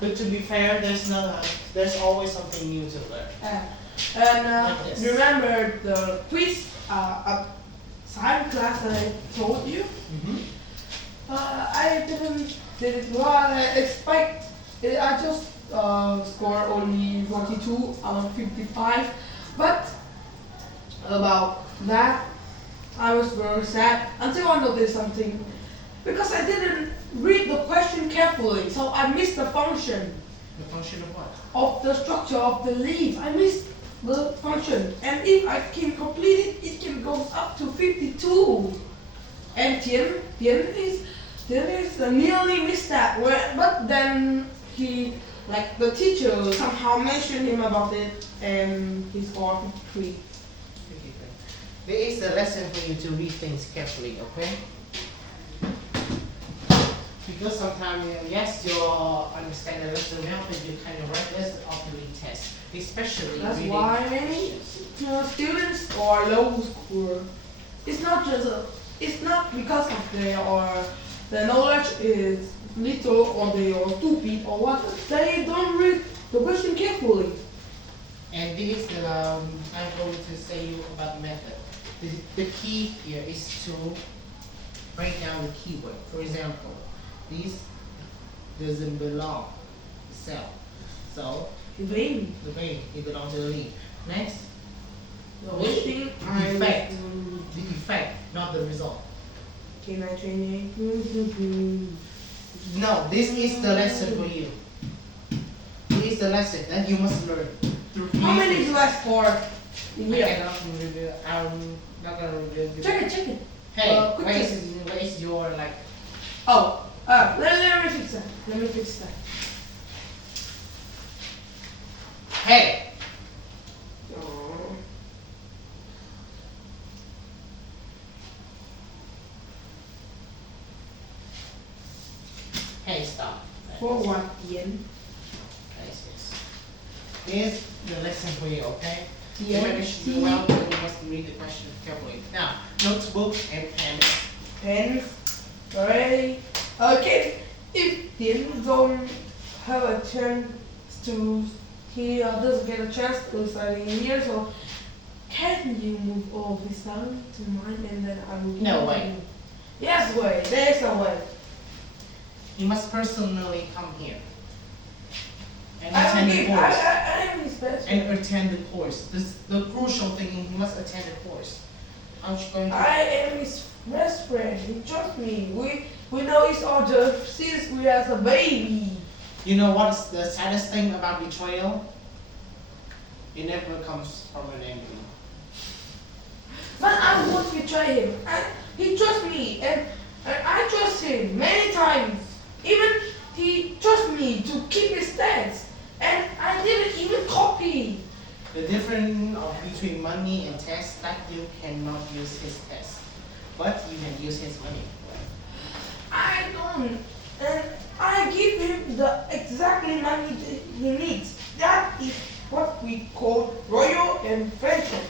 But to be fair, there's always something new to learn. And Like this. remember the quiz at science class I told you? I didn't what I expect. I just scored only 42 out of 55. But about that, I was very sad until I noticed something. Because I didn't read the question carefully, so I missed the function. The function of what? Of the structure of the leaf. I missed the function. And if I can complete it, it can go up to 52. And Tian is nearly missed that. But then the teacher somehow mentioned him about it, and he scored 53. There is a lesson for you to read things carefully, okay? Because sometimes, yes, you understand the lesson well, but you kind of reckless of the test, especially That's reading. why many students score low score. It's not because of their knowledge is little or they are stupid or what. They don't read the question carefully. And this is I'm going to say you about method. The key here is to break down the keyword. For example, this doesn't belong to the cell. So The vein. the vein, it belongs to the leaf. Next, The wishing effect. The effect, not the result. Can I change it? No, this is the lesson for you. This is the lesson that you must learn through How many do I score in I here? cannot review. I'm not gonna review. Check it. Hey, quick where is your like? Oh, let me fix that. Hey, Oh. hey, stop. For what, Ian? Here's the lesson for you, okay? Yeah. You managed to do well, but you must read the question carefully. Now, notebook and pen. Pens. Alright. Okay. If Ian don't have a chance to, he doesn't get a chance to study in here, so can you move all this down to mine and then I will give No it to way. you? Yes, way. There's a way. You must personally come here and I attend the will give. course. I am his best friend. And attend the course. The crucial thing is you must attend the course. I'm just going to. I am his best friend. He trusts me. We know each other since we was a baby. You know what's the saddest thing about betrayal? It never comes from an enemy. But I won't betray him. He trusts me, and I trust him many times. Even he trusts me to keep his stance, and I didn't even copy. The difference between money and test that you cannot use his test, but you can use his money. I don't, and I give him the exactly money that he needs. That is what we call royal and friendship.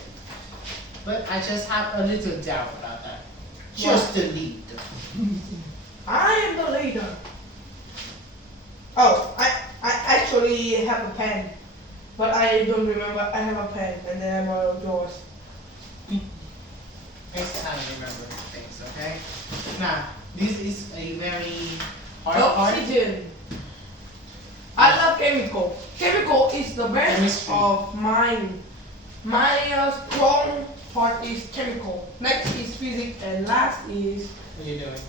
But I just have a little doubt about that. Just the lead. I am the leader. Oh, I actually have a pen, but I don't remember I have a pen, and then I borrowed yours. Next time remember things, okay? Now, this is a very hard part. Oxygen. I love chemical. Chemical is the best Chemistry. of mine. My strong part is chemical. Next is physics, and last is What are you doing?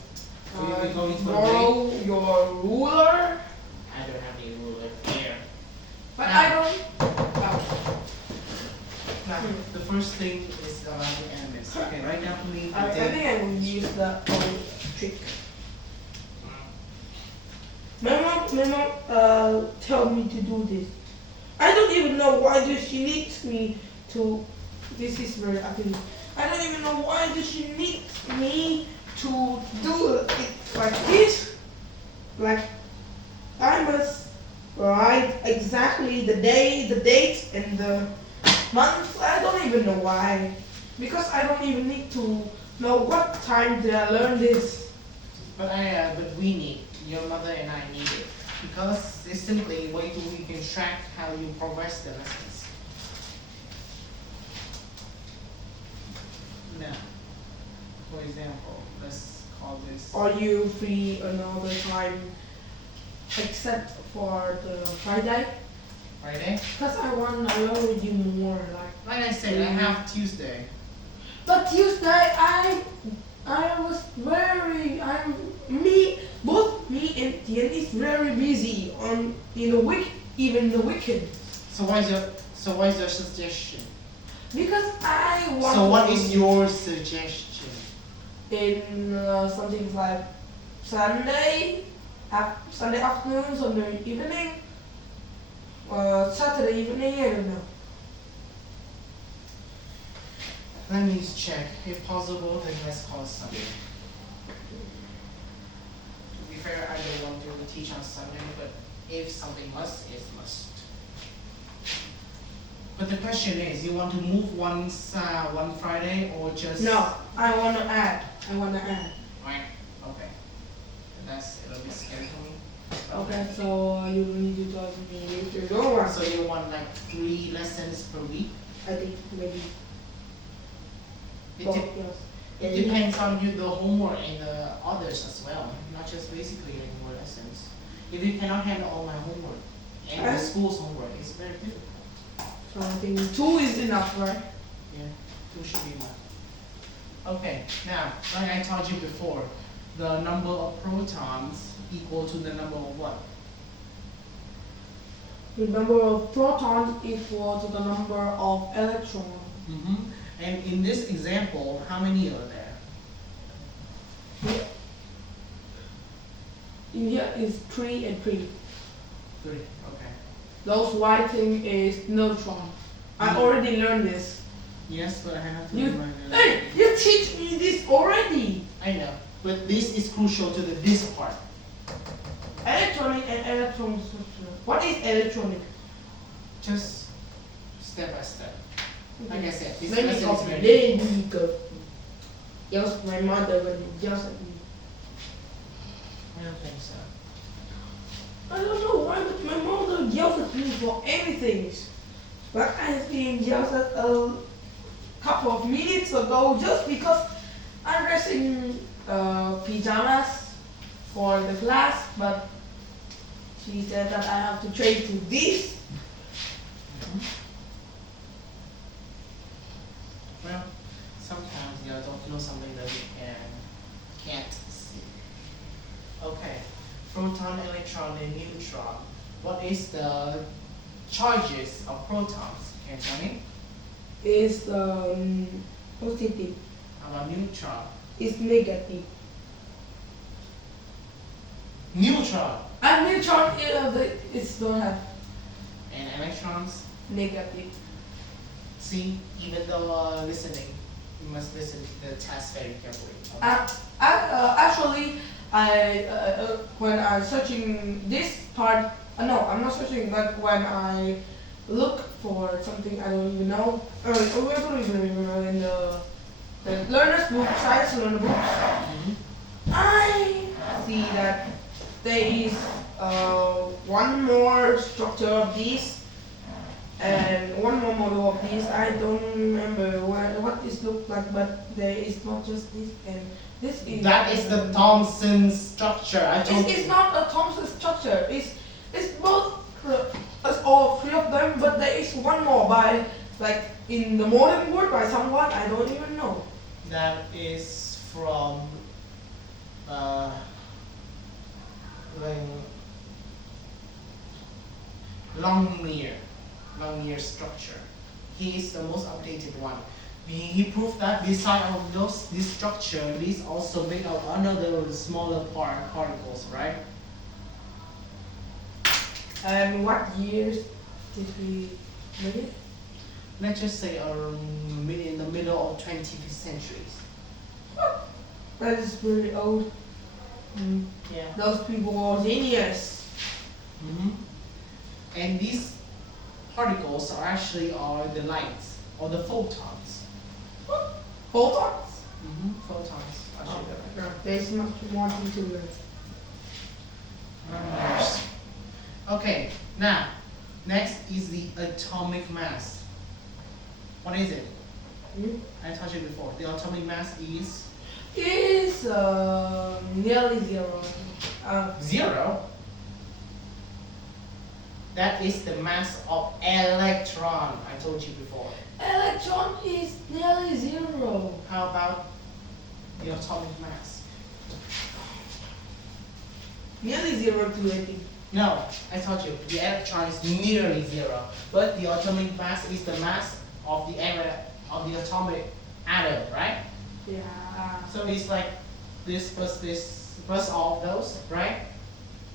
We're going to a break. borrow your ruler. I don't have any ruler here. But Now. I don't. Oh. Now, the first thing is about the elements. Okay, right now for me, I think I will use the old trick. My mom tell me to do this. I don't even know why does she needs me to. This is very ugly. I don't even know why does she need me to do it like this. Like I must write exactly the day, the date, and the month. I don't even know why. Because I don't even need to know what time did I learn this. but we need your mother and I need it because it's simply a way to we can track how you progress the lessons. Now, for example, let's call this. Are you free another time except for the Friday? Friday? Because I want with you more Like I said, I have Tuesday. But Tuesday both me and Tian is very busy in the week, even the weekend. So what is your suggestion? Because I want. So what is your suggestion? In something like Sunday afternoon, Sunday evening, Saturday evening. I don't know. Let me check. If possible, then let's call Sunday. To be fair, I don't want to teach on Sunday, but if something must, it must. But the question is, you want to move one Friday or just? No, I want to add. Right. Okay. That's a little bit scary for me. Okay, so you need to tell me if you don't want. So you want like 3 lessons per week? I think maybe. It, Both, de- yes. it depends on you, the homework and the others as well, not just basically any more lessons. If you cannot handle all my homework and the school's homework, it's very difficult. So I think 2 is enough, right? Yeah, 2 should be enough. Okay, now, like I told you before, the number of protons equal to the number of what? The number of protons equal to the number of electrons. Mm-hmm. And in this example, how many are there? In here is 3 and 3. 3, okay. Those white thing is neutron. I already learned this. Yes, but I have to You, remind you. hey, you teach me this already. I know, but this is crucial to this part. Electronic and electron structure. What is electronic? Just step by step. Like I said, this Maybe lesson is copy. very There you go. Yes, my mother when yells at me. I don't think so. I don't know why, but my mother yells at me for everything. But I've been yelled at a couple of minutes ago just because I'm dressed in pajamas for the class, but she said that I have to change to this. Well, sometimes you don't know something that you can't see. Okay, proton, electron, and neutron. What is the charges of protons? Can you tell me? Is positive. How about neutron? Is negative. Neutron And neutron is don't have and electrons. negative. See, even though listening, you must listen to the test very carefully. Actually, when I'm searching this part, no, I'm not searching, but when I look for something I don't even know, in the learner's book, science learner book, I see that there is one more structure of these and one more model of these. I don't remember what this looks like, but there is not just this and this is. That is the Thomson structure. I told It's not a Thomson structure. It's both. It's all 3 of them, but there is one more by like in the modern world by someone I don't even know. That is from Longyear structure. He is the most updated one. He proved that beside of this structure, these also made of another smaller particles, right? And what years did he make it? Let's just say in the middle of 20th centuries. That is very old. Yeah. Those people were genius. And these particles are the lights or the photons. Photons? Photons. I'll show you that. There's much more to learn. numbers. Okay, now next is the atomic mass. What is it? I told you before. The atomic mass is nearly zero. zero. That is the mass of electron. I told you before. Electron is nearly zero. How about the atomic mass? Nearly zero to 80. No, I told you the electron is nearly zero, but the atomic mass is the mass of the atomic atom, right? Yeah. So it's like this plus all of those, right?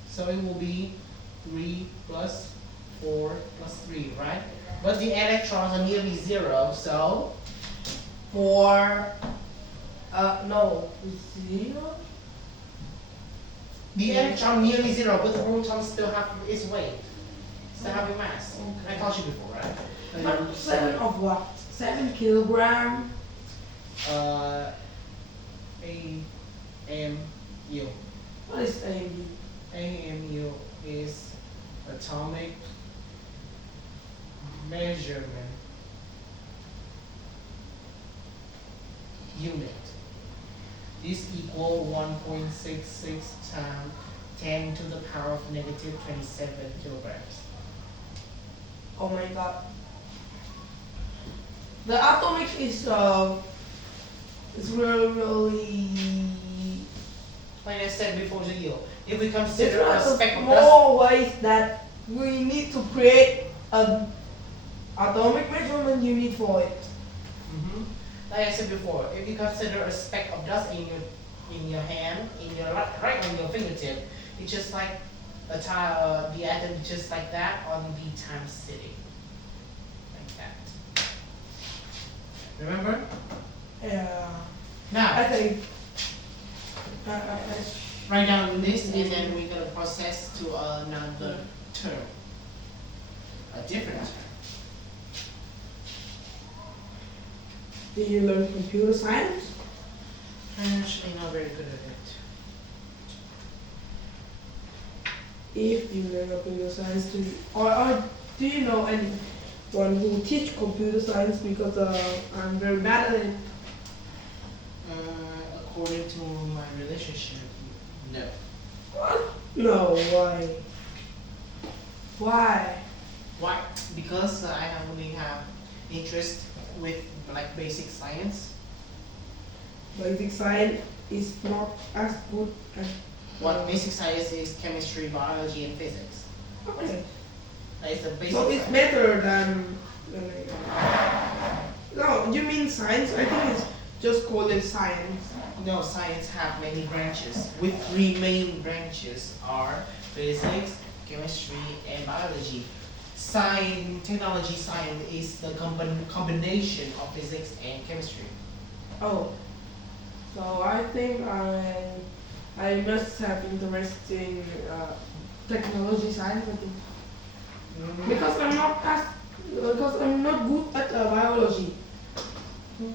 So it will be 3 plus 4 plus 3, right? But the electrons are nearly zero, so 4. No. 0? the electron nearly zero, but the proton still have its weight, still have a mass. Okay. I told you before, right? But 7 of what? 7 kilogram. AMU. What is AMU? AMU is atomic measurement unit. This equal 1.66 times 10 to the power of negative 27 kilograms. Oh my god. The atomic is really Like I said before to you, if we it's consider one a of the speck of dust, small ways that we need to create an atomic measurement unit for it. like I said before, if you consider a speck of dust in your hand, in your right on your fingertip, it's just like the atom is just like that on the time city, like that. Remember? Yeah. I Now, think. write down this, and then we're gonna process to another term, a different term. Do you learn computer science? I'm actually not very good at it. If you learn computer science, or do you know anyone who teach computer science? Because I'm very bad at it. According to my relationship, no. What? No, why? Why? Why? Because I only have interest with like basic science. Basic science is not as good as. What basic science is chemistry, biology, and physics. Okay. That is the basic So it's science. better than. No, you mean science? I think it's just called it science. No, science have many branches. With 3 main branches are physics, chemistry, and biology. Technology science is the combination of physics and chemistry. Oh. So I think I must have interest in technology science. I think. Because I'm not good at biology.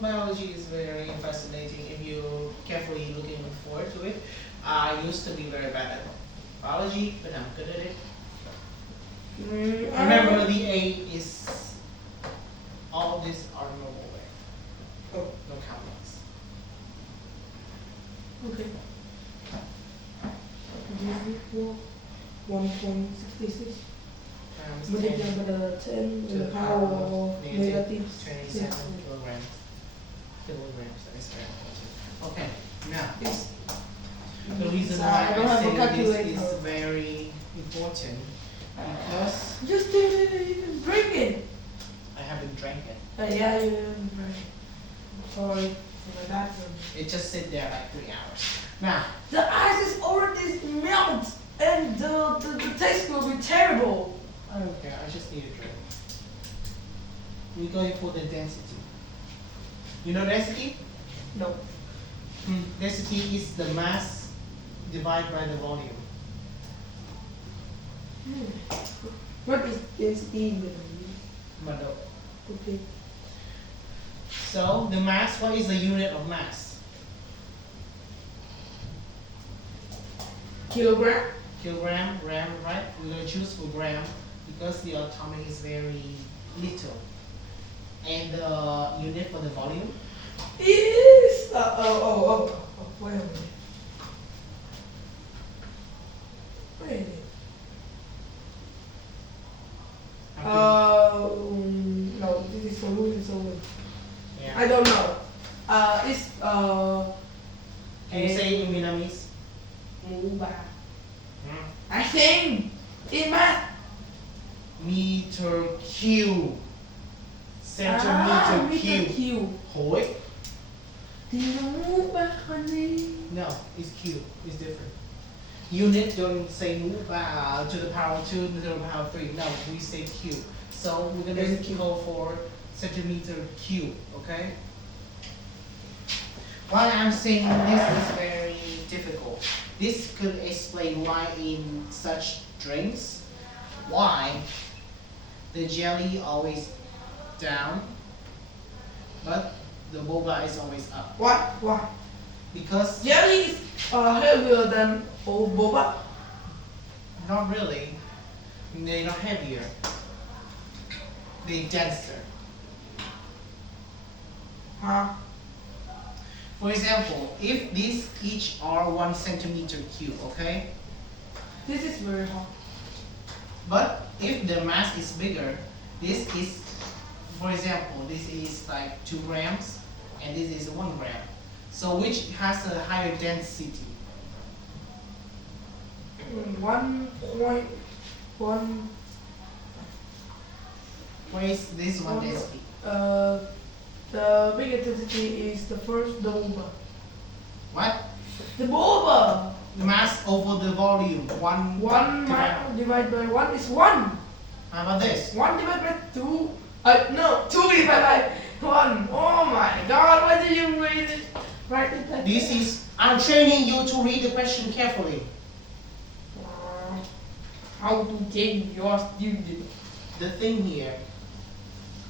Biology is very fascinating if you carefully looking forward to it. I used to be very bad at biology, but I'm good at it. Remember, the A is all of these are normal way. Oh, No complex. okay. This equal 1.66 Times multiplied 10 by the 10 to in the power of negative 27 6. kilograms. That is very important. Okay, now this. The reason So why I don't have a I say calculator. this is very important because Just even drink it. I haven't drank it. Yeah, you didn't drink it. Sorry for that one. It just sit there like 3 hours. Now, The ice is already melted and the taste will be terrible. I don't care. I just need a drink. We're going for the density. You know density? No. Density is the mass divided by the volume. What is density in the Mado. Okay. So the mass, what is the unit of mass? Kilogram? kilogram, gram, right? We're gonna choose for gram because the atomic is very little. And the unit for the volume? Is wait a minute. Wait a minute. No, this is so weird. Yeah. I don't know. It's Can you say in Vietnamese? mũ ba. Hmm. I think in math. Meter cube. Centimeter meter cube. cube. Khối. Thì nó mũ ba honey. No, it's cube. It's different. Unit don't say to the power 2 to the power 3. No, we say cube. So we're gonna go for centimeter cube, okay? Why I'm saying this is very difficult. This could explain why in such drinks, why the jelly always down, but the boba is always up. Why? Because Jelly is heavier than old boba. not really, they're not heavier. They're denser. Huh? For example, if these each are 1 centimeter cube, okay? This is very hot. But if the mass is bigger, this is, for example, this is like 2 grams and this is 1 gram. So which has a higher density? 1.1. Where is this one density? The biggest density is the first the boba. What? The boba. The mass over the volume. 1 Divided by 1 is 1. How about this? 1 divided by 2. No, 2 divided by 1. Oh my god, why did you read it? Write it like This is, I'm training you to read the question carefully. How to change your student? The thing here,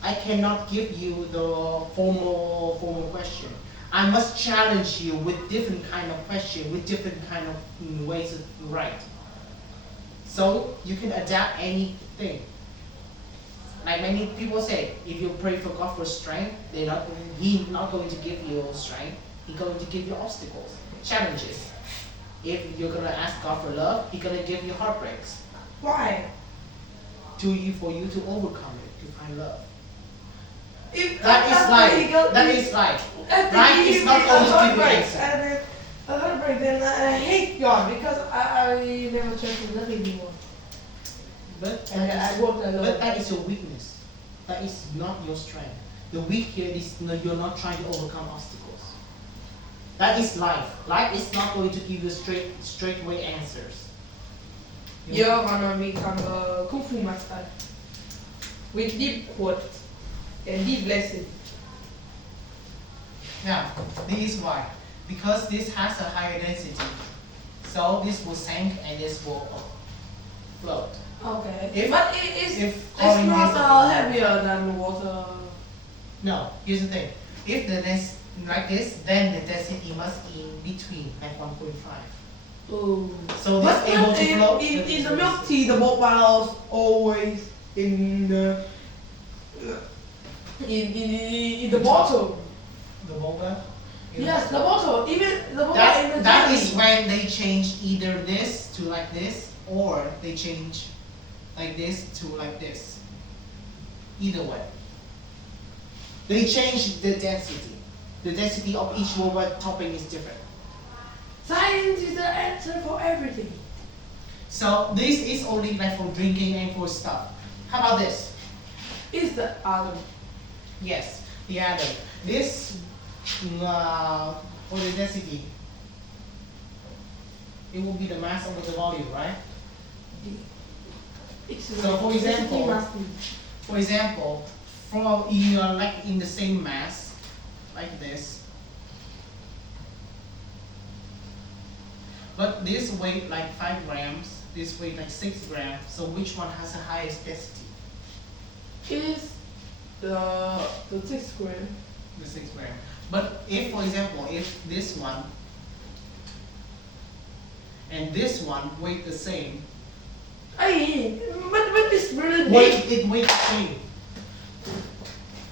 I cannot give you the formal question. I must challenge you with different kind of question, with different kind of ways to write. So you can adapt anything. Like many people say, if you pray for God for strength, He's not going to give you strength. He's going to give you obstacles, challenges. If you're gonna ask God for love, He's gonna give you heartbreaks. Why? For you to overcome it, to find love. If That is life. That is life. Life is not going to give you answer. And a heartbreak, then I hate God because I never trust in love anymore. But And I work alone. But that is your weakness. That is not your strength. The weak here is you're not trying to overcome obstacles. That is life. Life is not going to give you straightway answers. You're gonna become a kung fu master with deep quotes and deep lessons. Now, this is why. Because this has a higher density. So this will sink and this will float. Okay. But it's chlorine not is- heavier than water. No, here's the thing. If the density like this, then the density must be in between, like 1.5. Oh. So But this able to float. in the milk tea, the boba is always in the in the bottle. The boba. Yes, the bottle. Even the boba in the That jelly. is when they change either this to like this, or they change like this to like this. Either way. They change the density. The density of each boba topping is different. Science is the answer for everything. So this is only like for drinking and for stuff. How about this? Is the atom. Yes, the atom. This for the density, it will be the mass over the volume, right? It's So, for example- For example, for like in the same mass, like this, but this weight like 5 grams, this weight like 6 grams. So which one has the highest density? is the 6 gram. The 6 gram. But if, for example, if this one and this one weight the same. Hey, but it's really Weight big. it weight the same.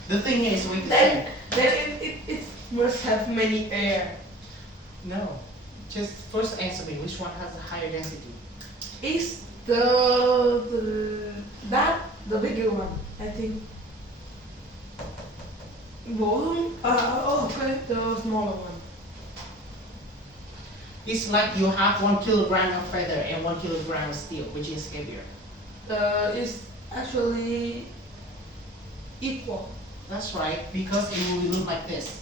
The thing is weight the Then same. it must have many air. No. Just first answer me which one has a higher density. Is the bigger one, I think. Volume? Okay, the smaller one. It's like you have 1 kilogram of feather and 1 kilogram of steel, which is heavier. It's actually equal. That's right, because it will look like this.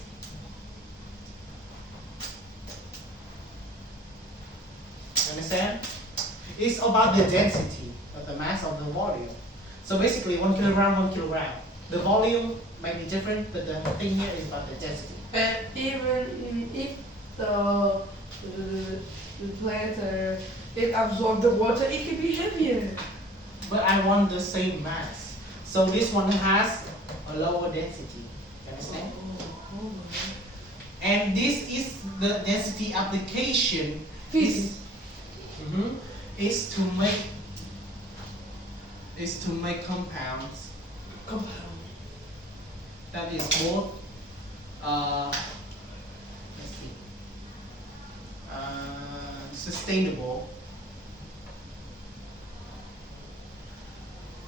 Understand? It's about the density of the mass of the volume. So basically 1 kilogram, 1 kilogram. The volume might be different, but the thing here is about the density. And even if the planter it absorbs the water, it can be heavier. But I want the same mass. So this one has a lower density. Understand? Oh. And this is the density application Physics. Is to make compounds that is both let's see, sustainable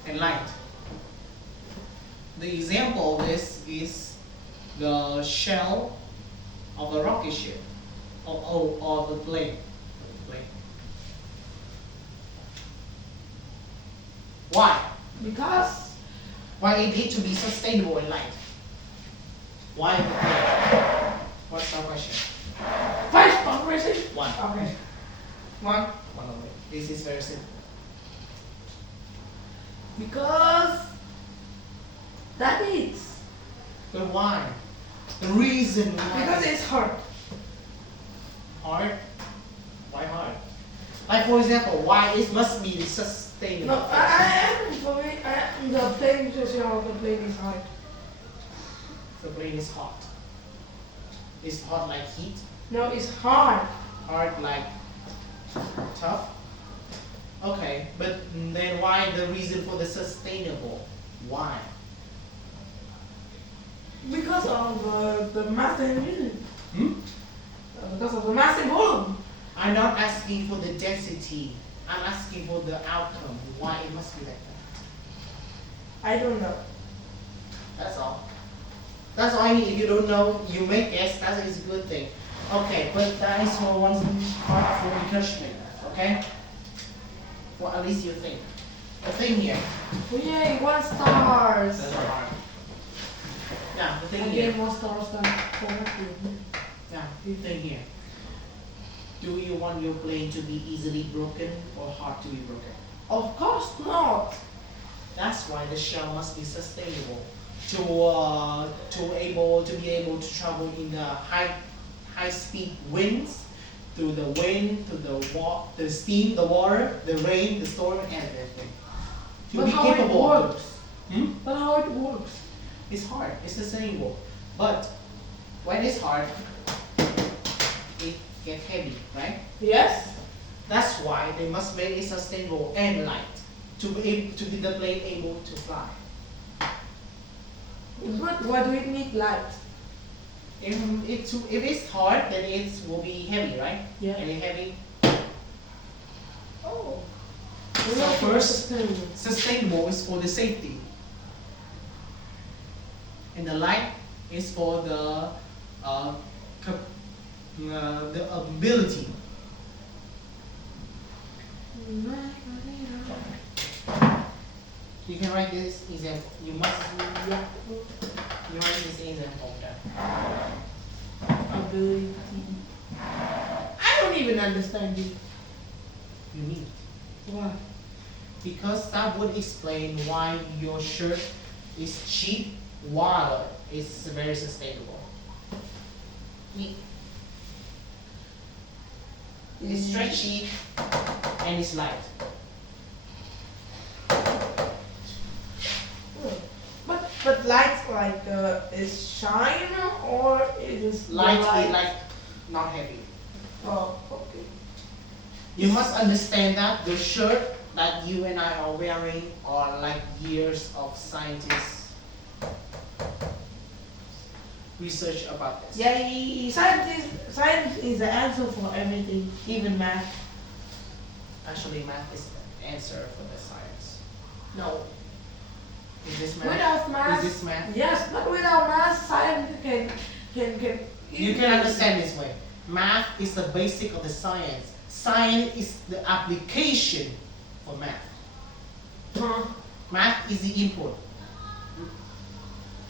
and light. The example of this is the shell of a rocket ship or the plane. Why? Because Why it needs to be sustainable and light? Why the plane? What's our question? first conversation. One. Okay. One. One of it. This is very simple. Because that is. But why? The reason why. Because it's hard. Hard. Why hard? Like for example, why it must be sustainable? No, for me, the plane the plane is hard. The plane is hot. It's hot like heat. No, it's hard. Hard like tough. Okay, but then why the reason for the sustainable? Why? Because of the mass and unit. Hmm? Because of the mass and volume. I'm not asking for the density. I'm asking for the outcome. Why it must be like that. I don't know. That's all. That's all I mean. If you don't know, you may guess. That is a good thing. Okay, but that is for one part for encouragement. Okay? Well, at least you think. The thing here. Oh yay, 1 stars. That's hard. Now, the I thing here. get more stars than correctly. Now, the thing here. Do you want your plane to be easily broken or hard to be broken? Of course not. That's why the shell must be sustainable to be able to travel in the high speed winds, through the wind, through the steam, the water, the rain, the storm, and everything. To But be how it capable of works? it. But how it works? It's hard. It's sustainable, but when it's hard, it gets heavy, right? Yes. That's why they must make it sustainable and light to be the plane able to fly. But why do it need light? If it's hard, then it will be heavy, right? Yeah. And it's heavy. Oh. So first, sustainable is for the safety, and the light is for the ability. You can write this example. You write this example down. Ability. I don't even understand it. You need. Why? Because that would explain why your shirt is cheap while it's very sustainable. Neat. It's stretchy and it's light. But lights like is shine or it is Light light? is like not heavy. Oh, okay. You must understand that the shirt that you and I are wearing are like years of scientists research about this. Yeah, science is the answer for everything, even math. Actually, math is the answer for the science. No. Is this math? Without math. Is this math? Yes, but without math, science can. You can understand this way. Math is the basic of the science. Science is the application for math. Huh? Math is the input.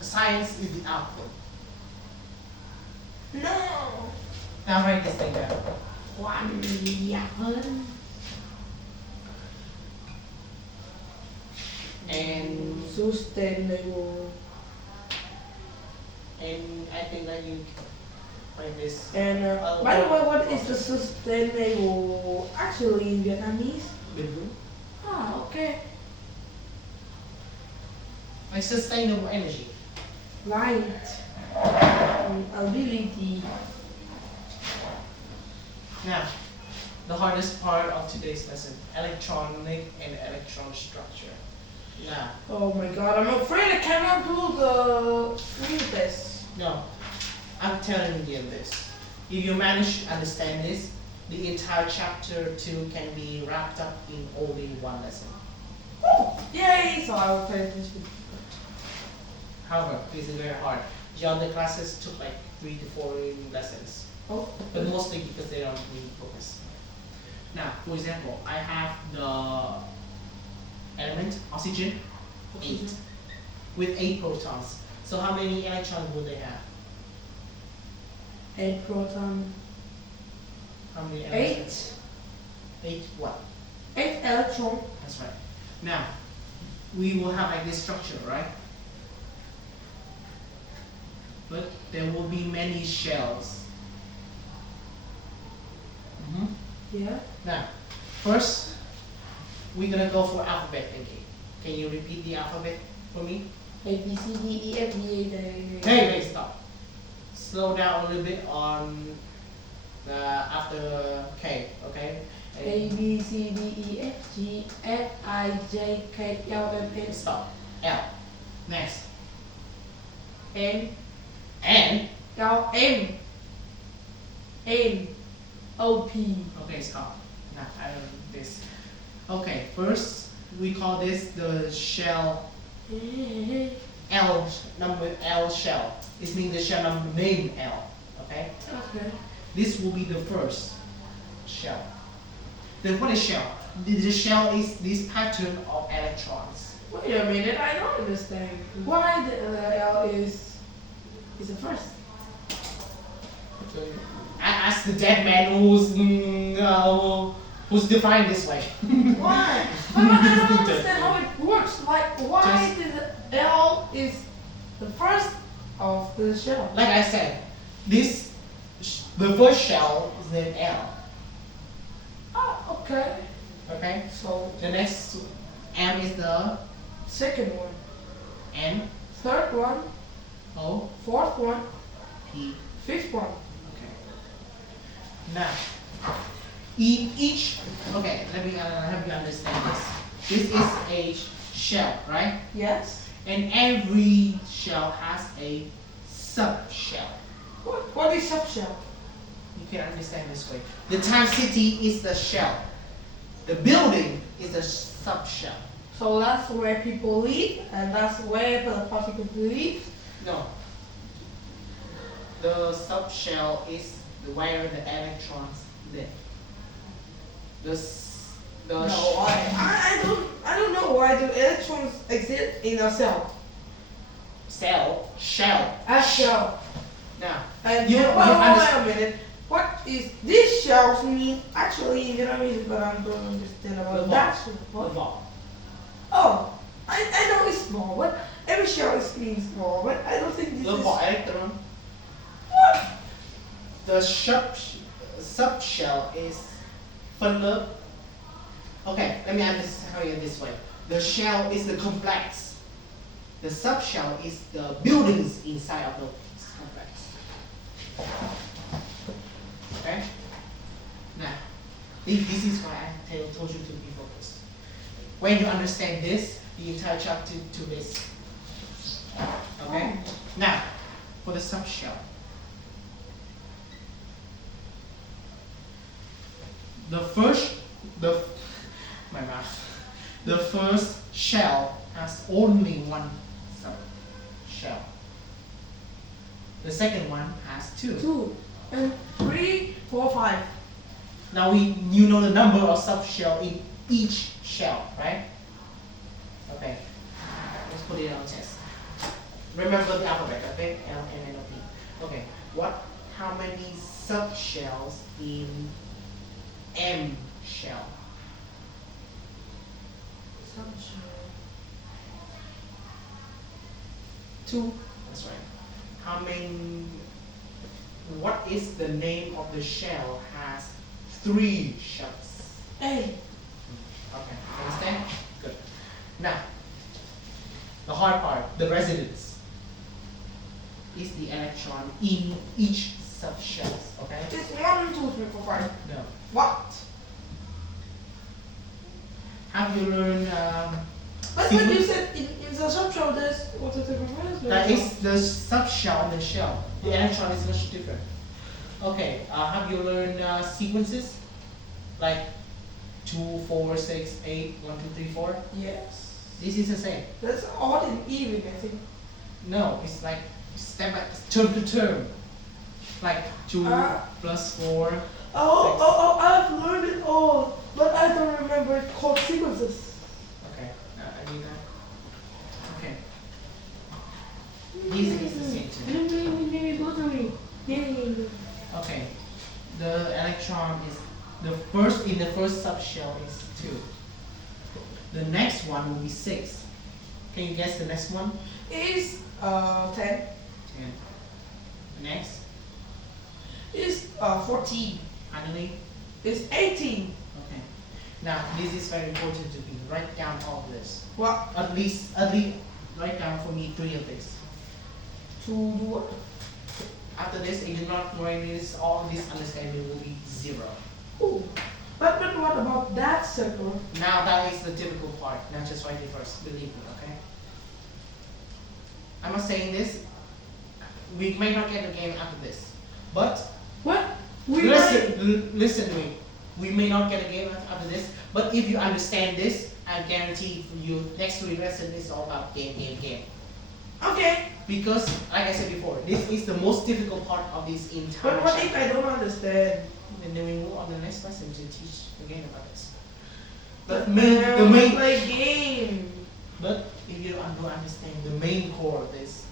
Science is the output. No. Now write this thing down. One diamond. And Sustainable. I think that you write this. And by the way, what is the sustainable actually in Vietnamese? Bền. Ah, okay. Like sustainable energy. Light. Ability. Now, the hardest part of today's lesson, electronic and electron structure. Now, Oh my god, I'm afraid I cannot do the screen test. no, I'm telling you this. If you manage to understand this, the entire chapter 2 can be wrapped up in only one lesson. Yay! So I will try this. However, this is very hard. The other classes took like 3 to 4 lessons, Oh. but mostly because they don't really focus. Now, for example, I have the element oxygen, 8, with 8 protons. So how many electrons would they have? 8 proton. How many 8. electrons? 8 what? 8 electron. That's right. Now, we will have like this structure, right? But there will be many shells. Yeah. Now, first, we're gonna go for alphabet thinking. Can you repeat the alphabet for me? A B C D E F G H I Hey, stop. Slow down a little bit on the after K, okay? A B C D E F G H I J K L M N. Stop. L. Next. N N. L M N O P. Okay, stop. Now, I don't do this. Okay, first, we call this the shell L, number L shell. This means the shell number name L, okay? Okay. This will be the first shell. Then what is shell? The shell is this pattern of electrons. Wait a minute, I don't understand. Why the L is the first? I asked the dead man who's defined this way. Why? But I don't understand how it works. Like, why the L is the first of the shell? Like I said, the first shell is named L. Oh, okay. Okay? So, The next M is the second one, N, third one, O, fourth one, P. fifth one. Okay. Now, okay, let me help you understand this. This is a shell, right? Yes. And every shell has a subshell. What is subshell? You can understand this way. The time city is the shell. The building is the subshell. So that's where people live, and that's where the particles live. No. The subshell is where the electrons live. No, I don't know why the electrons exist in a cell. Shell. A shell. Now, And you wait understand. a minute. What is this shells mean actually in Vietnamese, but I don't understand about that. What? Oh, I know it's small, but every shell is means small, but I don't think this Look is. for electron. What? The subshell is phân lớp. Okay, let me tell you this way. The shell is the complex. The subshell is the buildings inside of the complex. Okay? Now, This is why I told you to be focused. When you understand this, the entire chapter to this. Okay? Now, for the subshell. The first shell has only one subshell. The second one has two. 2 and 3, 4, 5. Now you know the number of subshell in each shell, right? Okay. Let's put it on test. Remember the alphabet, okay? L, M, N, O, P. Okay. How many subshells in M shell? Subshell. 2. That's right. What is the name of the shell has 3 shells? A. Okay, understand? Good. Now, the hard part, the residence, is the electron in each subshells, okay? It's 1, 2, 3, 4, 5. No. What? Have you learned, But when you said in the subshell, there's what's the difference? that is the subshell and the shell. The electron is much different. Okay, have you learned sequences? Like 2, 4, 6, 8, 1, 2, 3, 4? Yes. This is the same. That's odd and even, I think. No, it's like step by term to term. Like 2 plus 4. I've learned it all, but I don't remember it called sequences. Okay, I need that. Okay. This is the same too. Okay. The electron is in the first subshell is 2. The next one will be 6. Can you guess the next one? Is 10. 10. The next? Is 14. Finally? Is 18. Okay. Now this is very important to be. Write down all of this. What? At least write down for me 3 of this. To do what? After this, if you do not write this, all this understanding will be 0. Ooh. But what about that circle? Now that is the difficult part. Now just write it first. Believe me, okay? I'm not saying this. We may not get a game after this, but What? listen to me. We may not get a game after this, but if you understand this, I guarantee you next week lesson is all about game. Okay. Because, like I said before, this is the most difficult part of this entire But what if chapter. I don't understand? And then we move on to the next lesson to teach again about this. But But the main play game. But if you don't understand the main core of this,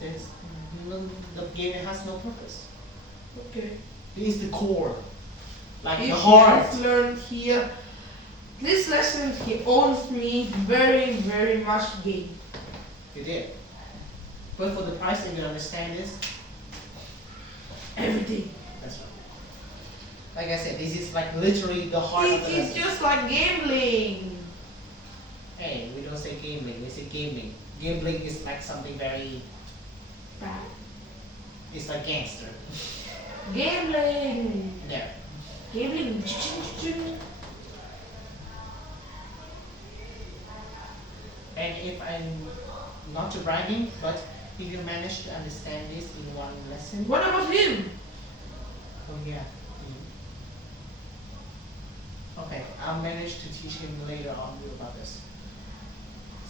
the game has no purpose. Okay. It is the core, like If the heart. you learn here, this lesson he owes me very, very much game. You did. But for the price, if you understand this, Everything. that's right. Like I said, this is like literally the heart of the It's lesson. just like gambling. Hey, we don't say gambling, we say gaming. Gambling is like something very, Bad. it's like gangster. Gambling. No. Gambling. And if I'm not too bragging, but if you manage to understand this in one lesson, What about him? oh yeah. Okay, I'll manage to teach him later on about this.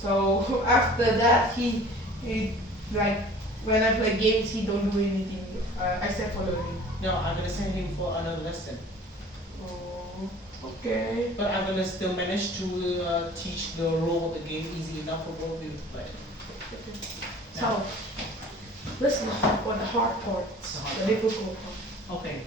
So after that, he like when I play games, he don't do anything except for learning. No, I'm gonna send him for another lesson. Oh, okay. But I'm gonna still manage to teach the rule of the game easy enough for both of you to play. So let's go on the hard part, The hard the difficult part. Okay.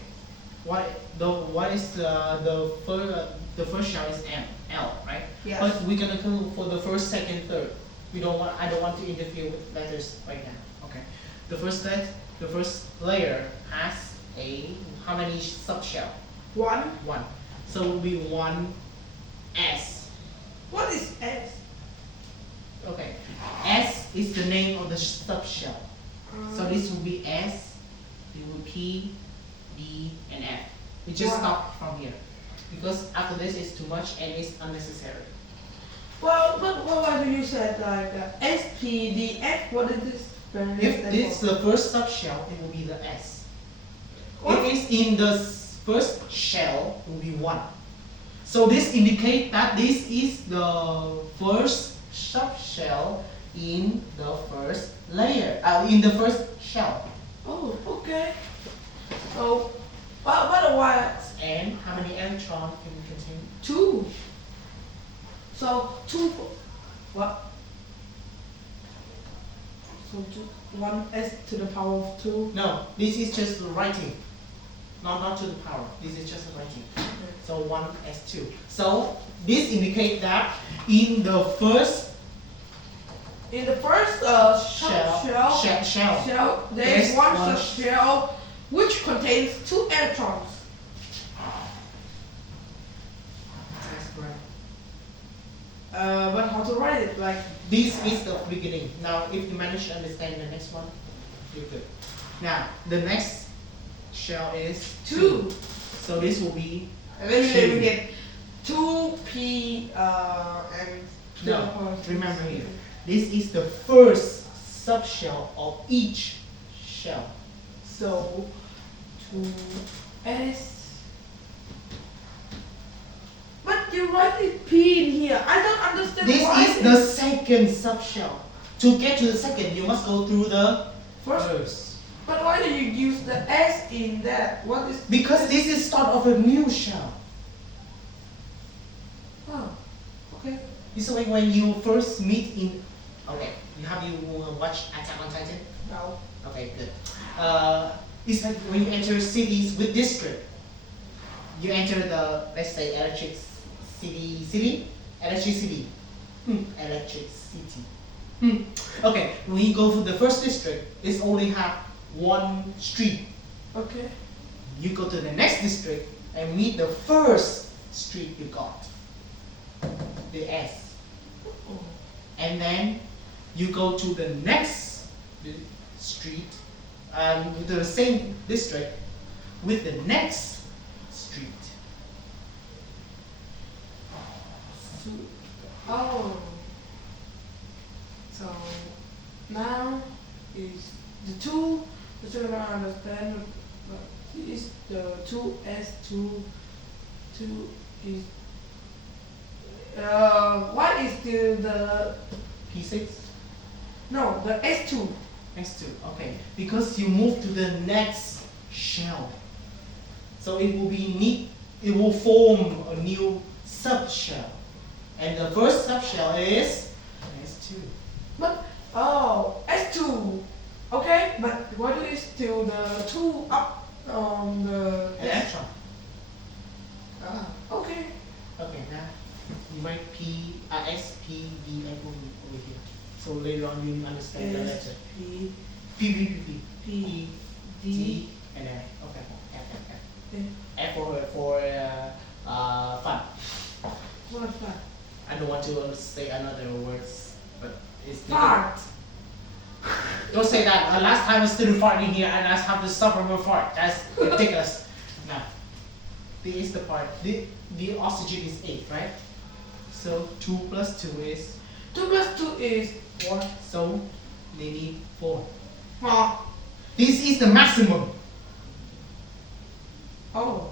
What is the first shell is L, right? Yes. But we're gonna go for the first, second, third. I don't want to interfere with letters right now. Okay. The first layer has how many subshell? 1. 1. So it will be 1 S. What is S? Okay. S is the name of the subshell. So this will be S, it will be P, D, and F. We just Wow. stop from here. because after this is too much and it's unnecessary. Well, but why do you say like SPDF? What is this? If it's the first subshell, it will be the S. What? If it's in the first shell, it will be 1. So this indicates that this is the first subshell in the first layer, in the first shell. Oh, okay. So, but why And how many electrons can it contain? 2? So 2. What? So 1s to the power of 2. No, this is just the writing. Not to the power. This is just the writing. So 1s2. So this indicates that in the first shell, there is one one shell which contains 2 electrons. That's correct. But how to write it? Like This is the beginning. Now, if you manage to understand the next one, you're good. Now, the next shell is 2. So this will be Let me get 2p and no. Remember here, this is the first subshell of each shell. So 2s. But you write it p in here. I don't understand This why. is the second subshell. To get to the second, you must go through the First. first. But why do you use the s in that? What is? Because this is start of a new shell. Oh, okay. It's like when you first meet in. Okay, you watch Attack on Titan? No. Okay, good. It's like when you enter cities with district. You enter the, let's say, electricity. Okay, when you go to the first district, it's only have one street. Okay. You go to the next district and meet the first street you got, the S. Oh. And then you go to the next street, to the same district with the next street. Oh. So now is the 2. The second I understand. But is the 2s2. 2 is. What is the P6? no the s2? S2, okay. Because you move to the next shell. So it will be neat, it will form a new subshell. And the first subshell is S2. But s2. Okay, but why do you still the 2 up on the Electron. Okay. Okay, now you write S, P, D, and over here. So later on you understand the letter. S P P, P D, D and F. Okay, F. F. F for fun. What's that? I don't want to say another words, but it's Fart. Don't say that. Last time a student farted in here and I have to suffer with fart. That's ridiculous. Now, this is the part. The oxygen is 8, right? So 2 plus 2 is 2 plus 2 is 4. so they need 4. Oh. This is the maximum. Oh.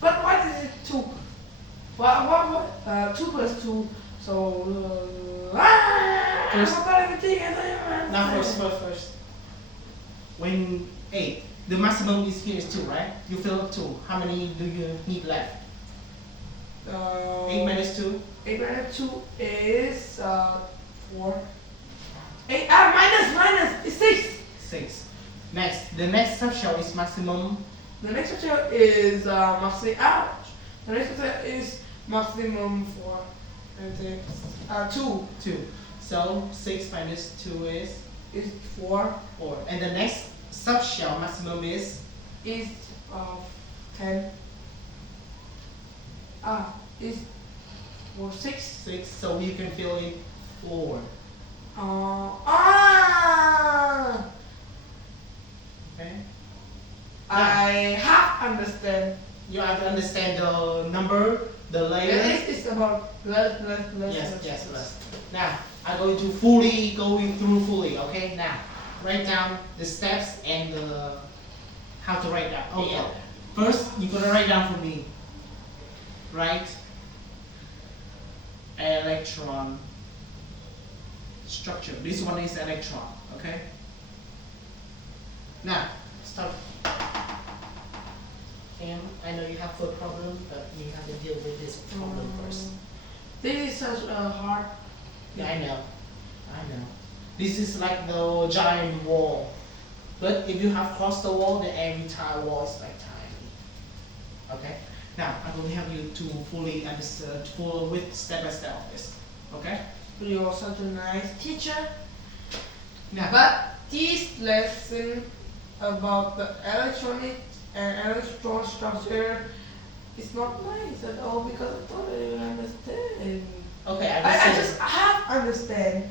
But why is it 2? What? 2 plus 2. So. I forgot everything. Now first. When 8, the maximum is here is 2, right? You fill up 2. How many do you need left? 8 minus 2? 8 minus 2 is 4. 8 minus is 6. 6. Next, the next subshell is maximum. The next picture is maximum. Ouch. The next picture is maximum 4. And it's 2 2. So 6 minus 2 is 4. 4. And the next subshell maximum is 10. Is 6. 6. So you can fill in 4. I have understand. You have to understand the number, the layer. This is about less. Yes, plus. Now, I'm going to fully going through fully. Okay. Now, write down the steps and the how to write down. Okay. Yeah. First, you're gonna write down for me. Write electron structure. This one is electron. Okay. Now, start. And I know you have foot problem, but you have to deal with this problem first. This is such a hard. Yeah, I know. This is like the giant wall. But if you have crossed the wall, then every tile wall is like tiny. Okay? Now, I'm going to help you to fully understand, full with step by step of this. Okay? You're such a nice teacher. Now, But this lesson about the electronic and electron structure is not nice at all because I don't really understand. okay, I just half understand,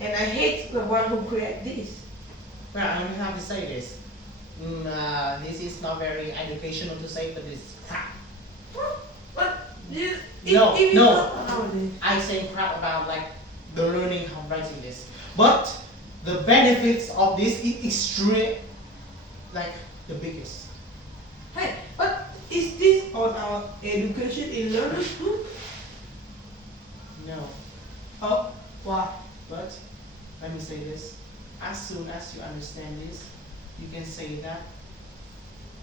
and I hate the one who create this. well, I'm going to have to say this. This is not very educational to say, but it's crap. But you, No, if no. not nowadays. I say crap about like the learning how writing this. But the benefits of this is extreme, like the biggest. Hey, but is this on our education in learner's book? No. Oh, why? But let me say this. As soon as you understand this, you can say that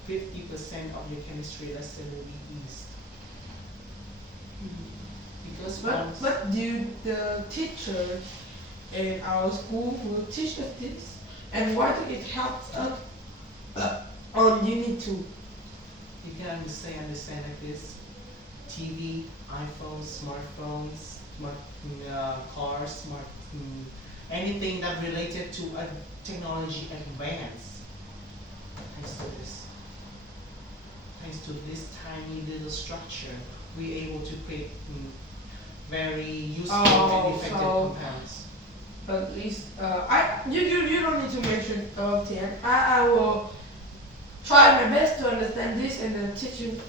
50% of your chemistry lesson will be eased. Because once But do the teacher in our school will teach us this? And why do it helps us on Unit 2? you can understand like this, TV, iPhones, smartphones, smart cars, anything that related to a technology advance. Thanks to this. Thanks to this tiny little structure, we're able to create very useful and effective so- compounds. At least you don't need to mention TM. I will try my best to understand this and then teach you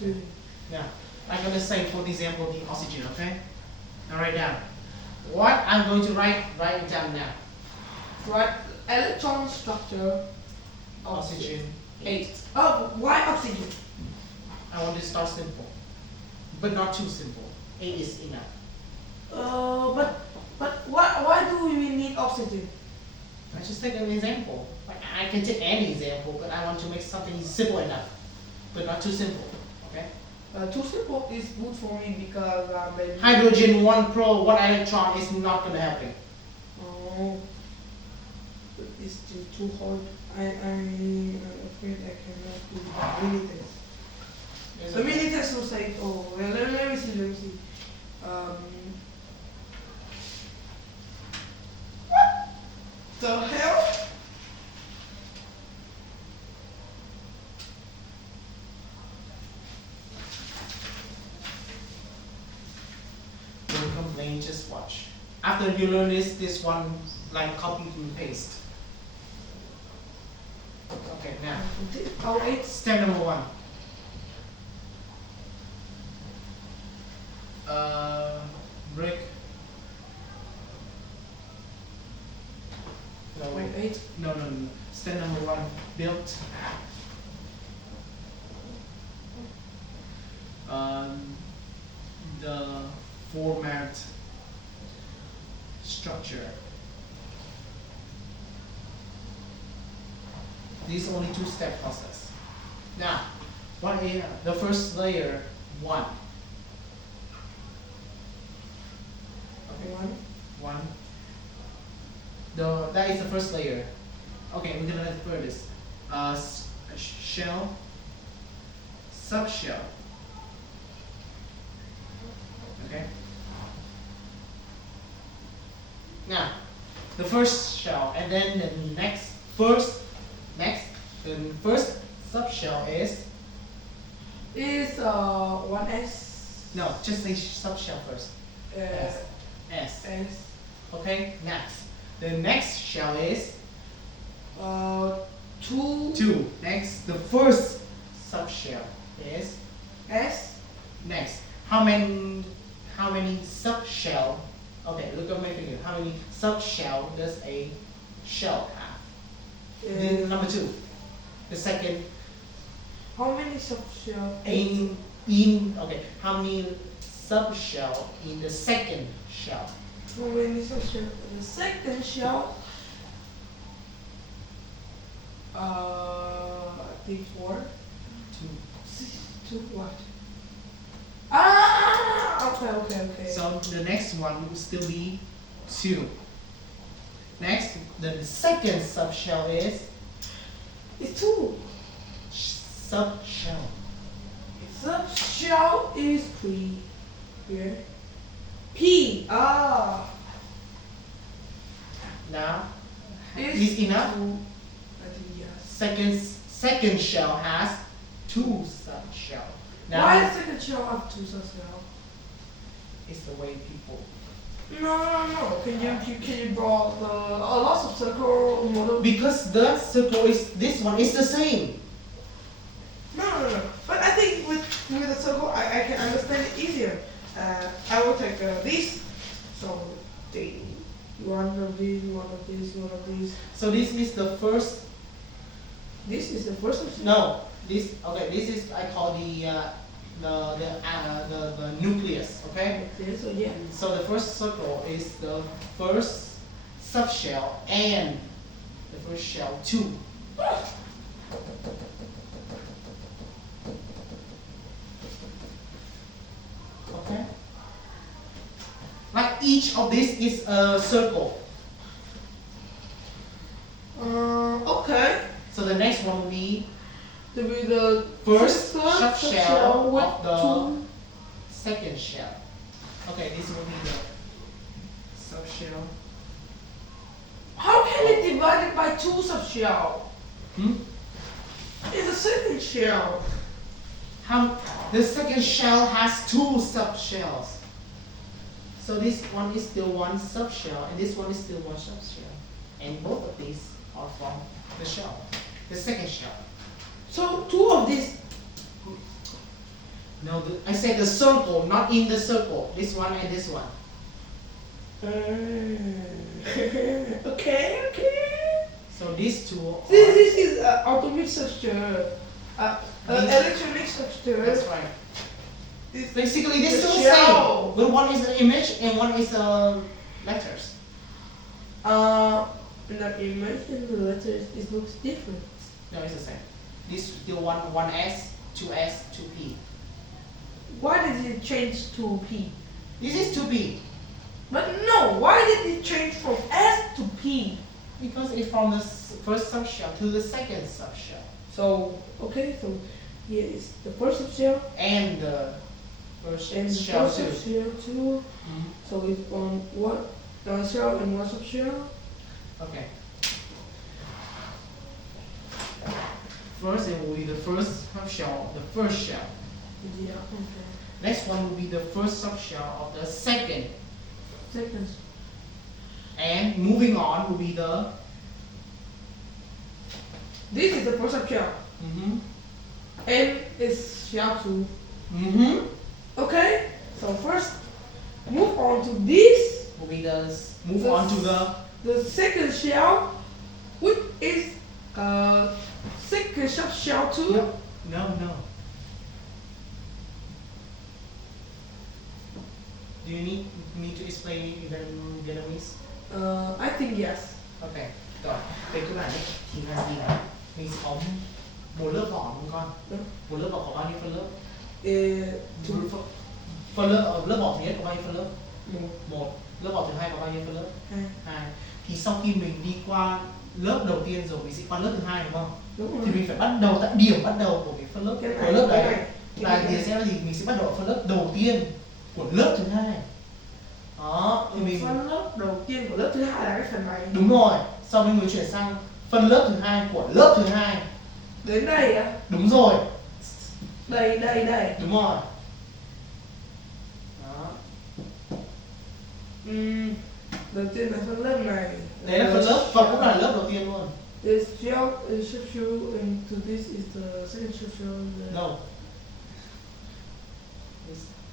to. Yeah, I'm gonna say for example the oxygen, okay? Now write down. What I'm going to write it down now. Right, electron structure. Oxygen. 8. Oh, why oxygen? I want to start simple, but not too simple. 8 is enough. But why do we need oxygen? I just take an example. Like I can take any example, but I want to make something simple enough, but not too simple. Okay? Too simple is good for me because maybe. Hydrogen 1 pro 1 electron is not gonna help you. Oh, but it's still too hard. I'm afraid I cannot do the mini test. The mini test will say, oh, well, let me see. What the hell? Don't complain, just watch. After you learn this one like copy and paste. Okay, now Oh, it's step number 1. Break. No wait. 8. No. Step number 1. Build. The format structure. This is only 2-step process. Now, the first layer 1. Okay. 1. That is the first layer. Okay, we're gonna defer this. Shell, subshell. Okay. Now, the first shell, and then the first subshell is 1s. no, just say subshell first. S. S. Okay. Next, the next shell is 2. 2. Next, the first subshell is S. next. How many subshell? Okay, look at my finger. How many subshell does a shell have? Number 2. The second How many subshell? in okay. How many subshell in the second shell? How many subshell? The second shell. I think 4. 2 what? Okay. So the next one will still be 2. Next, the second subshell is It's 2. subshell. Subshell is 3. Here. P. Now, Is is enough. 2. I think yes. Second shell has 2 subshell. Now, Why does second shell have 2 subshell? it's the way people. No. Can you draw a lot of circle model? Because the circle is this one is the same. No. But I think with the circle, I can understand it easier. I will take this. So one of these, one of these, one of these. So this is the first. This is the first of No, this okay. This is I call the nucleus. Okay. Okay, so yeah. So the first circle is the first subshell and the first shell 2. Okay. Like each of these is a circle. Okay. So the next one will be To be the first subshell subshell with of the 2. second shell. Okay, this will be the subshell. How can it divide it by 2 subshell? It's a second shell. The second shell has 2 subshells. So this one is still one subshell, and this one is still one subshell. And both of these are from the shell, the second shell. So 2 of these. No, I said the circle, not in the circle. This one and this one. Okay. So these 2 are. This is atomic structure. Electronic structure. That's right. This Basically, this is the the shell. same. But one is an image and one is letters. In the image and the letters, it looks different. No, it's the same. This still one S, 2S, 2P. Why did it change to P? This is 2P But no, why did it change from S to P? because it's from the first subshell to the second subshell So, okay, so here is the first subshell and the first and the shell first too. subshell too. So it's on one shell and one subshell. Okay. First, it will be the first subshell, the first shell. Yeah, okay. Next one will be the first subshell of the second. Second. And moving on will be the. This is the first subshell. And it's shell 2. Okay, so first move on to this. Will be the move on to the second shell, which is second subshell 2. No. Do you need me to explain it in Vietnamese? I think yes. Ok, rồi. Về cơ bản ấy, thì là gì nào? Mình sẽ có một lớp vỏ đúng không con? Đúng. Một lớp vỏ có bao nhiêu phân lớp? Phân lớp lớp vỏ thứ nhất có bao nhiêu phân lớp? Một. Lớp vỏ thứ hai có bao nhiêu phân lớp? Hai. Thì sau khi mình đi qua lớp đầu tiên rồi mình sẽ qua lớp thứ hai đúng không? Đúng rồi. Thì mình phải bắt đầu tại điểm bắt đầu của cái phân lớp Cái của này, lớp cái đấy này. là thì sẽ là gì? Mình sẽ bắt đầu ở phân lớp đầu tiên của lớp thứ hai. Đó, thì mình Phân lớp đầu tiên của lớp thứ hai là cái phần này. đúng rồi. Sau mình mới chuyển sang phân lớp thứ hai của lớp thứ hai. Đến đây á? Đúng rồi. Đây. Đúng rồi. Đó. Đầu tiên là phân lớp này. Đấy là phân lớp và cũng là lớp đầu tiên luôn. The shell is subshell and to this is the second subshell. No.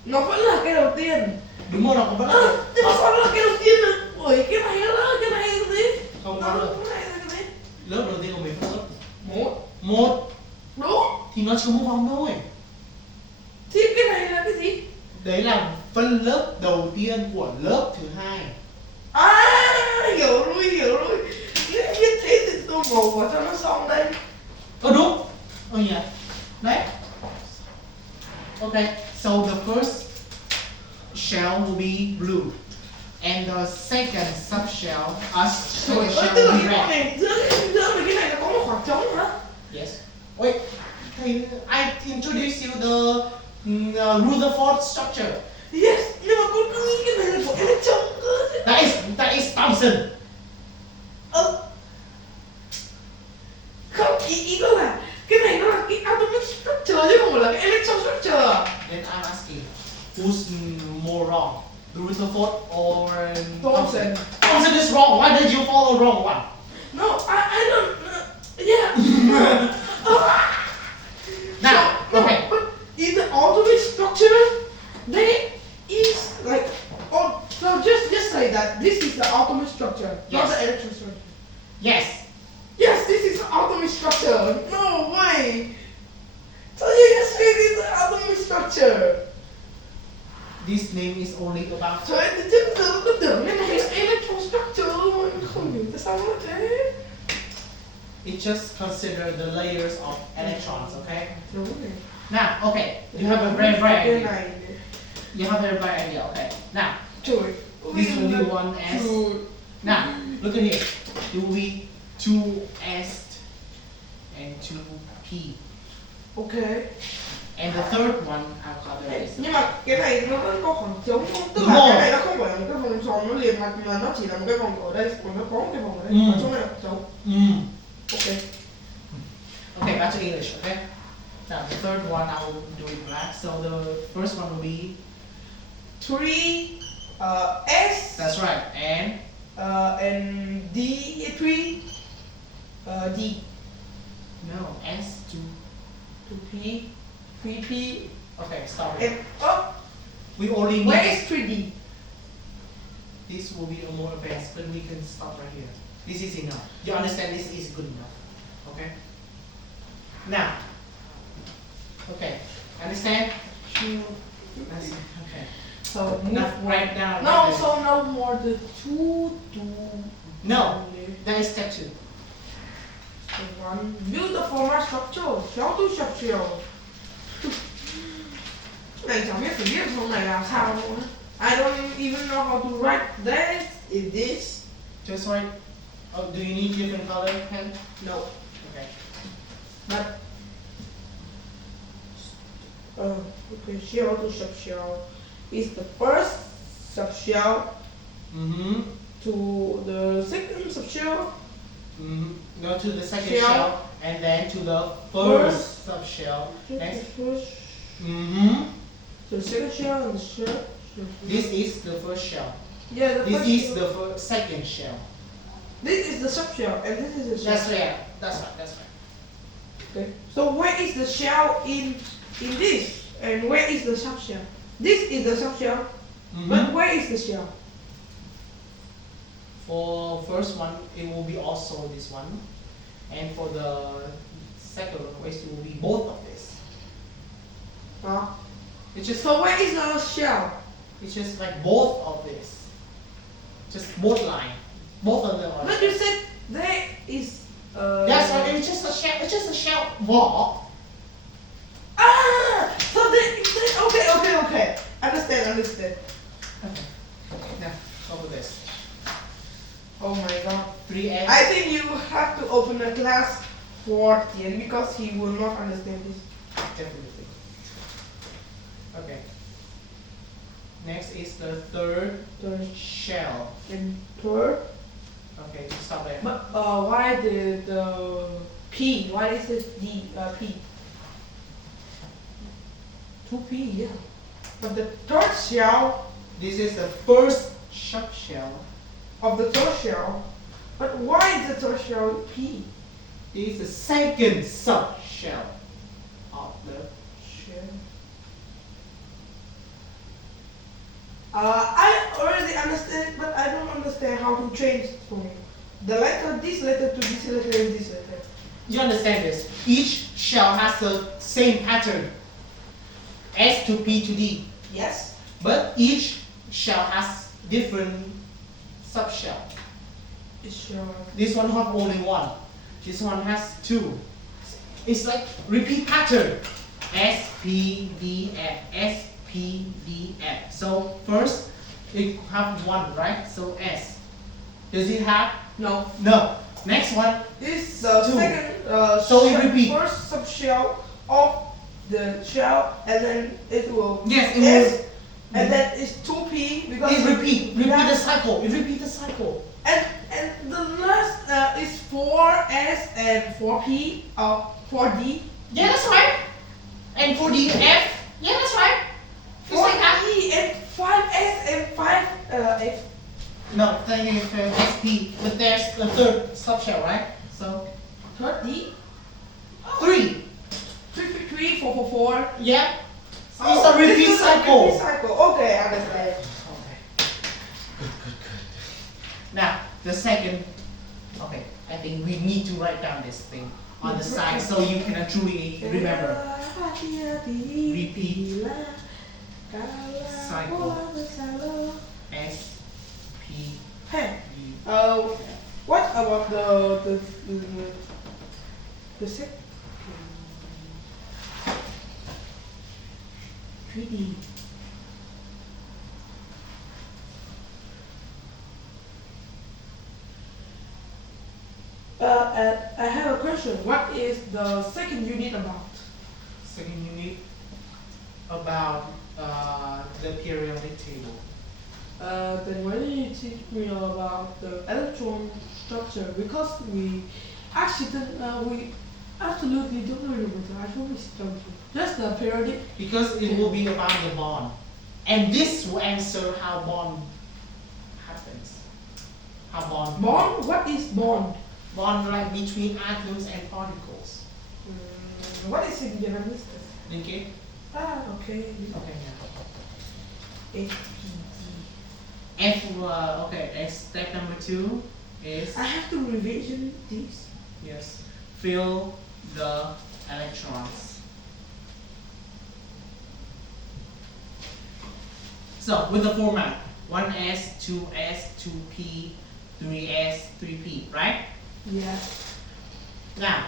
Nó vẫn là cái đầu tiên. Đúng rồi, nó cũng vẫn là Nhưng mà sao nó là cái đầu tiên à? Ủa cái này là cái này là gì? không Nó có là được. cái này là cái gì? Lớp đầu tiên của mình phân lớp Một. một Đúng. thì nó chỉ có một vòng thôi. Thì cái này là cái gì? Đấy là phân lớp đầu tiên của lớp thứ hai. À, hiểu rồi, hiểu rồi. Nếu biết thế thì tôi bổ vào cho nó xong đây. Đúng. Nhỉ. Đấy. Okay, so the first shell will be blue, and the second subshell, second shell Tức will là be cái con red. này, giữa mấy cái này là có một khoảng trống hả? Yes. Wait, I introduced you the Rutherford structure. Yes, nhưng mà con cứ nghĩ cái này là của electron cơ. That is Thomson. Không, ý đó là cái này nó là cái atomic structure chứ không phải là cái electron structure. Then I'm asking, who's more wrong, the Rutherford or Thomson. Thomson is wrong. Why did you follow wrong one? No, I don't. Yeah. Now, So, no, okay. but in the atomic structure, there is like, oh, so just say that this is the atomic structure, not Yes. the electron structure. Yes. Yes, this is the atomic structure. No way. So you just say this is the atomic structure. This name is only about. Trời ơi, chứ cứ tưởng cái này là electron structure luôn, không hiểu tại sao nó thế. It just consider the layers of electrons, okay? Đúng rồi. Now, okay, you have a very bright Cái idea. này. You have a very bright idea, okay? Now, Trời. this will be one S. Trời. Now, look at here. It will be 2S and 2P. Ok. And the third one, I'll call the race. Nhưng mà cái này nó vẫn có khoảng trống không? Tức Đúng là rồi. cái này nó không phải là một cái vòng tròn nó liền mạch mà nó chỉ là một cái vòng ở đây mà nó có một cái vòng ở đây. Ở chỗ này là khoảng trống. Ok. Okay, back to English, okay? Now, the third one I will do in black. So the first one will be. 3 S That's right. and D 3 D No, S2. 2P 3P Okay, stop it. and oh, We only where need. is 3D? This will be a more advanced, but we can stop right here. This is enough. You understand this is good enough. Okay? Now. Okay. Understand? Sure. Okay. So move Now one. write down. No, this. so no more the 2 to No. That is step 2. one. Build the format structure. Shell to structure. Cái này chẳng biết phải viết hôm này làm sao luôn á. I don't even know how to write that. Is this? Just write. Oh, do you need different color pen? No. Okay. But okay, shell to subshell is the first subshell Mm-hmm. to the second subshell. Mm-hmm. Go to the second Shell. shell and then to the first subshell. To the Next. first, Mm-hmm. to the second shell and the shell. This is the first shell. Yeah, the This first is shell. the second shell. This is the subshell and this is the shell. That's right. That's right. That's right. Okay. So where is the shell in this? And where is the subshell? This is the subshell, but where is the shell? For first one, it will be also this one, and for the second one, it will be both of this. It's just So where is the shell? it's just like both of this, just both line, both of them are. But you said there is. That's right. It's just a shell. It's just a shell wall. Ah! So okay. Understand. Okay. Now go with this. Oh my god. 3x. I think you have to open a class for Tian because he will not understand this. Definitely. Okay. Next is the third Third shell. and third. Okay, stop there. But why the P? Why is it D P? 2P, yeah. But the third shell This is the first subshell. of the third shell. But why is the third shell P? This is the second subshell of the shell. I already understand, but I don't understand how to change it for me. The letter, this letter to this letter and this letter. You understand this? Each shell has the same pattern, S to P to D, Yes. but each shell has different subshell. It's sure. This one has only one. This one has two. It's like repeat pattern. S, P, D, F, S, P, D, F. So first it have one, right? So S. Does it have? No. No. Next one. This is the Two. second So we shell, repeat. first subshell of the shell, and then it will Yes, it S, will. and then it's 2P because It repeat the Yeah. cycle. It repeat the cycle. And the last is 4S and 4P 4D. Yeah, that's right. And for the F, yeah, that's right. It's like that. 4E and 5S and 5F. No, then you have SP, but there's the third subshell, right? So 3D. 3. 3, 4, 4, 4. Yeah. It's a repeat This is a cycle. repeat cycle. Okay, I understand. Okay. Good. Now, the second. Okay, I think we need to write down this thing on the side so you can truly remember. Repeat. Cycle. S, P, Hey, D. what about the second 3D? And I have a question. What is the second unit about? Second unit about the periodic table. Then why didn't you teach me about the electron structure? Because we absolutely don't remember. I totally stumped you. Just the periodic. Because it will be about the bond. And this will answer how bond happens. How bond. Bond? What is bond? Bond like between atoms and particles. What is in Vietnamese? Okay? Okay. Okay, yeah. FPG. Okay, step number 2 is, I have to revision this. yes, fill the electrons. So, with the format, 1s, 2s, 2p, 3s, 3p, right? Yes. Now,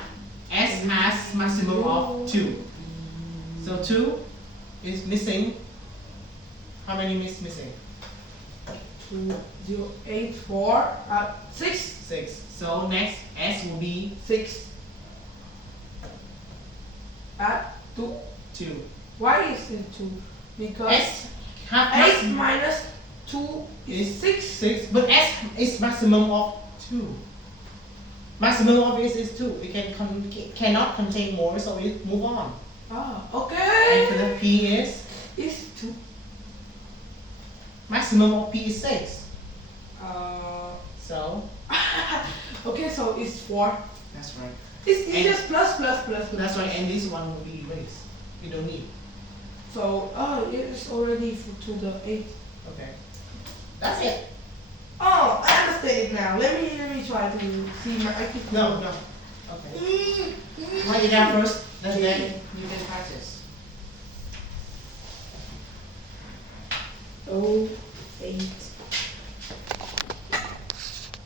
s has maximum of 2. So 2 is missing. How many is missing? 2, 0, 8, 4, 6. 6. So next, s will be 6. 2. 2. Why is it 2? Because S have 8 maximum minus 2 is 6. 6, but s is maximum of 2. Maximum of s is 2. We cannot contain more, so we move on. And for Okay. the p is, It's 2. maximum of p is 6. So Okay, so it's 4. that's right. It's And- just plus. That's right, and this one will be erased. You don't need. So, it's already to the 8. Okay. That's it. Oh, I understand it now. Let me try to see my IQ. No. Okay. Write it down first, then you can practice. Oh, 8.